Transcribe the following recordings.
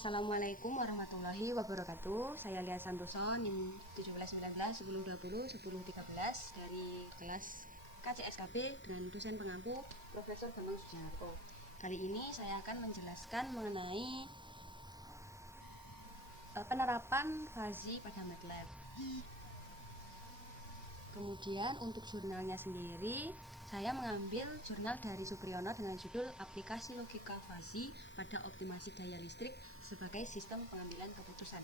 Assalamualaikum warahmatullahi wabarakatuh. Saya Lia Santoso, NIM 1719 1020 1013 dari kelas KCSKB dengan dosen pengampu Profesor Bambang Sujanarko. Kali ini saya akan menjelaskan mengenai penerapan fuzzy pada MATLAB. Kemudian untuk jurnalnya sendiri, saya mengambil jurnal dari Supriyono dengan judul Aplikasi Logika Fuzzy pada Optimasi Daya Listrik sebagai Sistem Pengambilan Keputusan.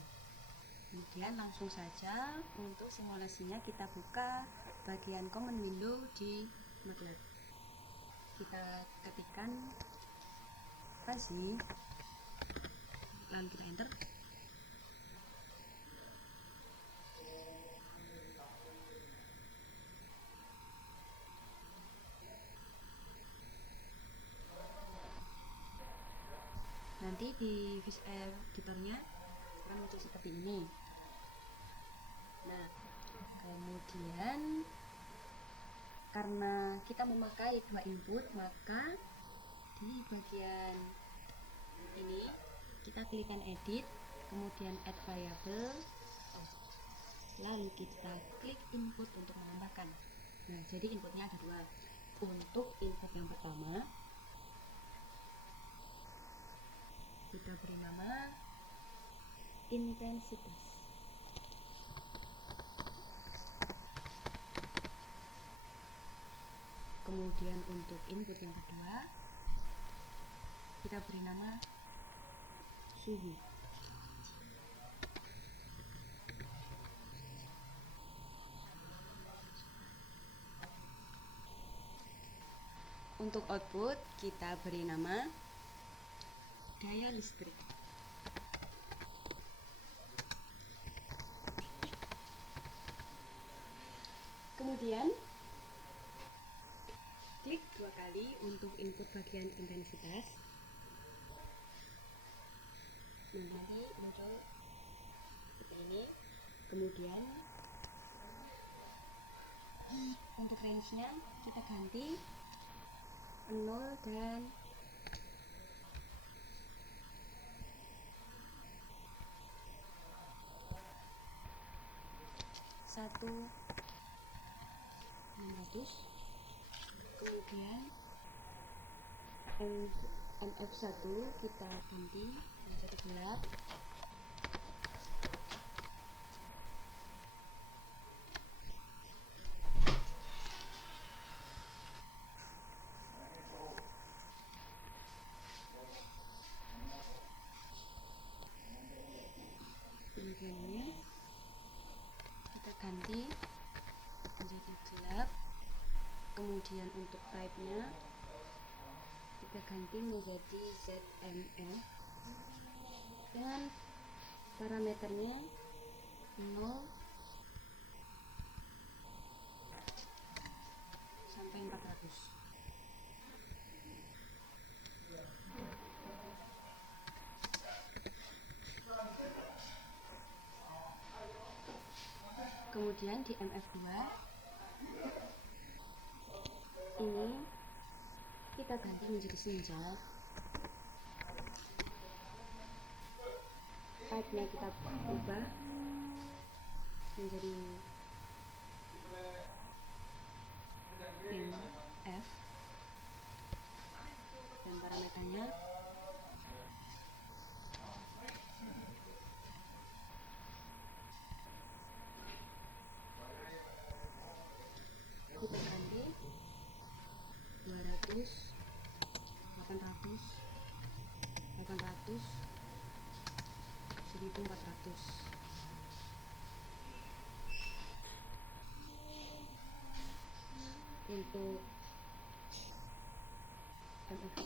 Kemudian langsung saja untuk simulasinya kita buka bagian common window di MATLAB. Kita ketikkan fuzzy, lalu kita enter. Nanti di visual editornya akan muncul seperti ini. Nah, kemudian karena kita memakai dua input, maka di bagian ini kita pilihkan edit, kemudian add variable, lalu kita klik input untuk menambahkan. Nah, jadi inputnya ada dua. Untuk input yang pertama, kita beri nama intensitas. Kemudian untuk input yang kedua, kita beri nama suhu. Untuk output, kita beri nama daya listrik. Kemudian klik dua kali untuk input bagian intensitas. Nah, nanti muncul seperti ini. Kemudian untuk range-nya kita ganti 0 dan 1.600. Kemudian MF1 kita ganti menjadi gelap. Bagiannya kita ganti menjadi gelap. Kemudian untuk type-nya kita ganti menjadi ZMF dan parameternya 0 sampai 400. Kemudian di MF2 ini kita ganti menjadi senja. Type-nya kita ubah menjadi MF dan parameternya kita ganti 200, 800, 800, 1400. Untuk MF3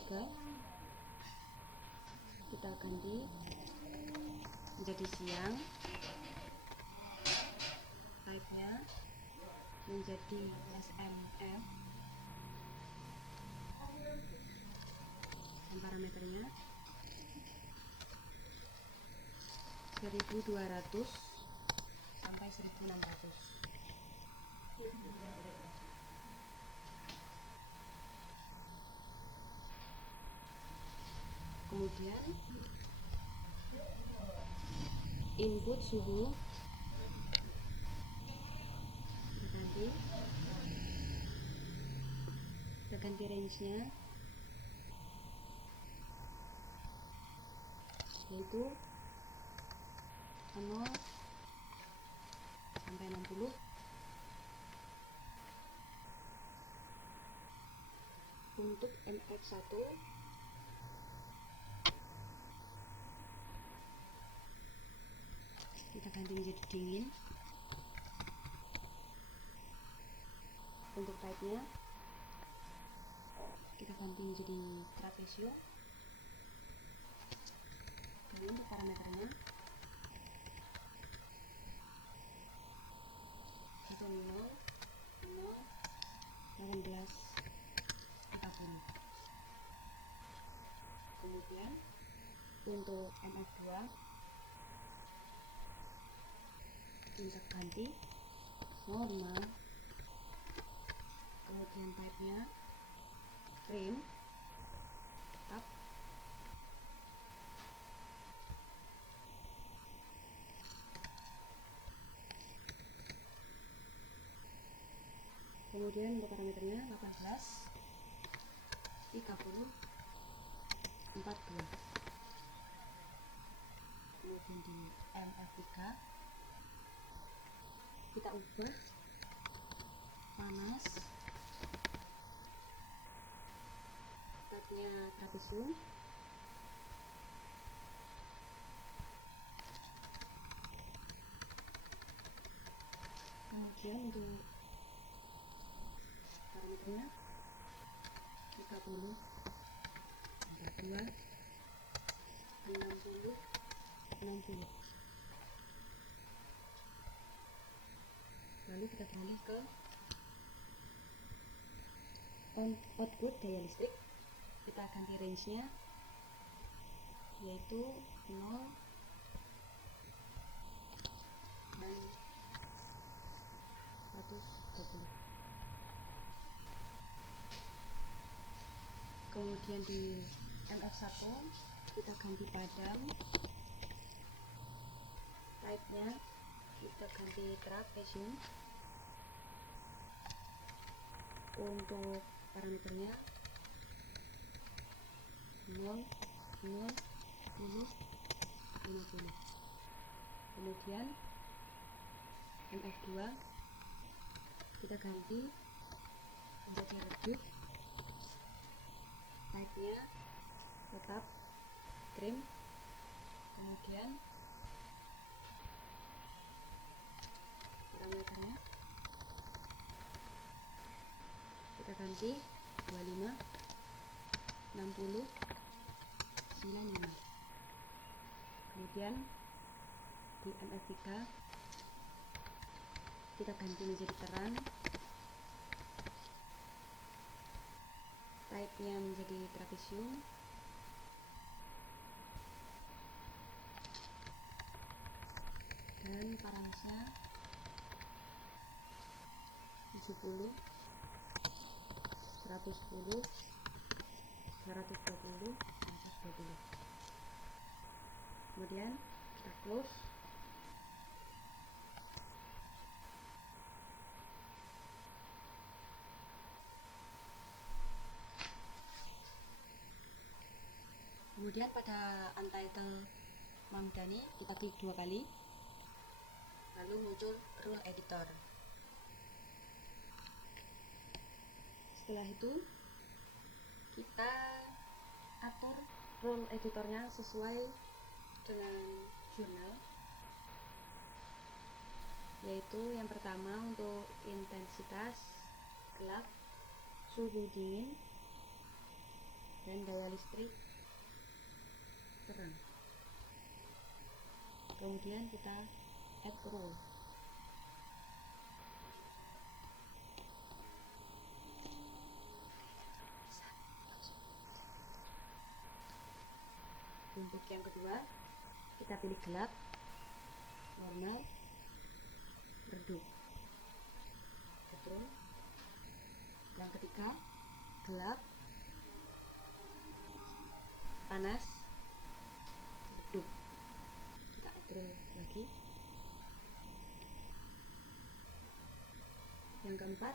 kita ganti menjadi siang, type-nya menjadi SMF dan parameternya 1200 sampai 1600. Kemudian Input suhu kita ganti range-nya yaitu 0 sampai 60. Untuk MF1 kita ganti menjadi dingin. Untuk type-nya kita ganti menjadi trapezio. Dan untuk parameternya 18 40. Kemudian untuk MF2 kita ganti normal. Kemudian type-nya frame tetap. Kemudian untuk parameternya 18 30 42. Kemudian di MF3 kita ubah panas, type-nya trapezium. Kemudian untuk parameternya 30 42 60 60. Lalu kita beralih ke output daya listrik. Kita ganti range-nya yaitu 0 dan 120. Kemudian di MF1 kita ganti padam, type-nya kita ganti trapezium. Untuk parameternya 0 0 10 50. Kemudian MF2 kita ganti menjadi redup, type-nya tetap cream. Kemudian parameternya kita ganti 25 60 95. Kemudian di MF3 kita ganti menjadi terang, type-nya menjadi trapezium. Dan panasnya 70 110 120 120. Kemudian kita close. Kemudian pada untitled Mamdani kita klik 2 kali, lalu muncul rule editor. Setelah itu kita atur rule editornya sesuai dengan jurnal, yaitu yang pertama untuk intensitas gelap, suhu dingin, dan daya listrik terang. Kemudian kita add rule. Untuk yang kedua kita pilih gelap, normal, redup, betul. Yang ketiga gelap, panas, redup. Terus lagi. Yang keempat,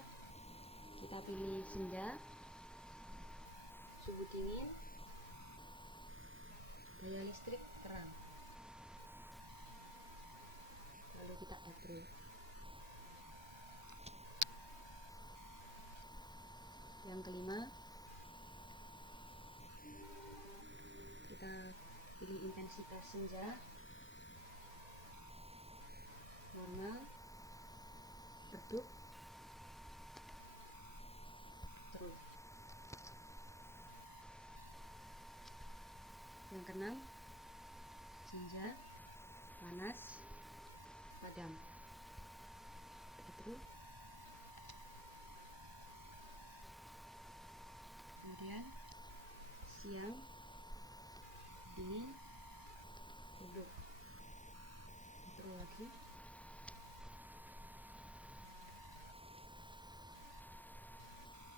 kita pilih senja, suhu dingin, daya listrik terang. Lalu kita approve. Yang kelima, kita pilih intensitas senja, normal, redup, terus. Yang keenam, senja, panas, padam. Terus. Kemudian siang, dingin, redup. Terus lagi.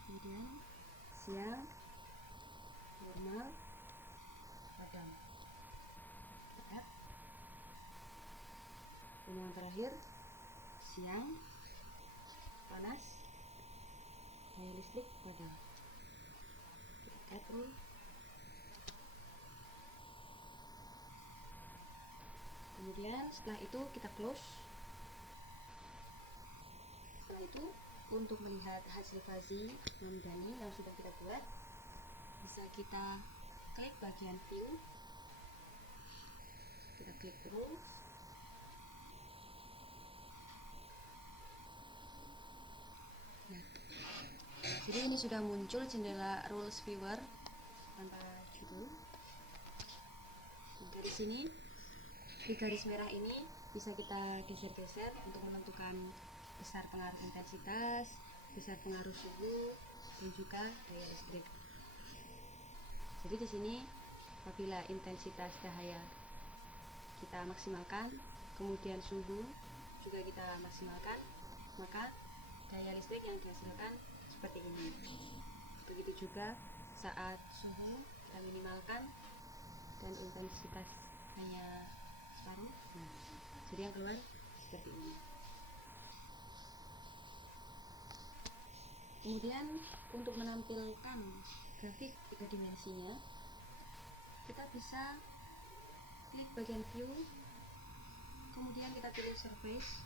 Kemudian siang, normal, padam. Ya. Dan yang terakhir, siang, panas, daya listrik padam. Kita approve. Kemudian setelah itu kita close. Setelah itu, untuk melihat hasil fuzzy Mamdani yang sudah kita buat, bisa kita klik bagian view, kita klik terus. Nah, jadi ini sudah muncul jendela rules viewer tanpa judul. Nah, dari sini di garis merah ini bisa kita geser-geser untuk menentukan besar pengaruh intensitas, besar pengaruh suhu, dan juga daya listrik. Jadi di sini apabila intensitas cahaya kita maksimalkan, kemudian suhu juga kita maksimalkan, maka daya listrik yang dihasilkan seperti ini. Begitu juga saat suhu kita minimalkan dan intensitas hanya separuh, nah, jadi yang keluar seperti ini. Kemudian untuk menampilkan grafik 3 dimensinya, kita bisa klik bagian view, kemudian kita pilih surface.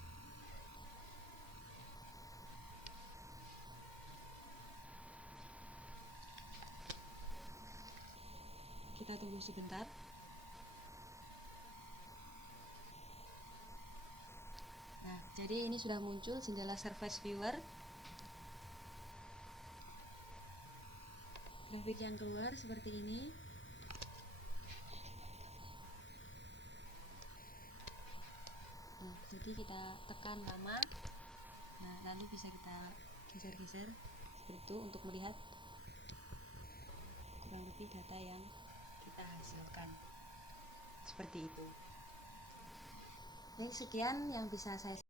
Kita tunggu sebentar. Nah, jadi ini sudah muncul jendela surface viewer. Grafik yang keluar seperti ini. Nah, jadi kita tekan lama. Nah, lalu bisa kita geser-geser seperti itu untuk melihat kurang lebih data yang kita hasilkan. Seperti itu. Dan sekian yang bisa saya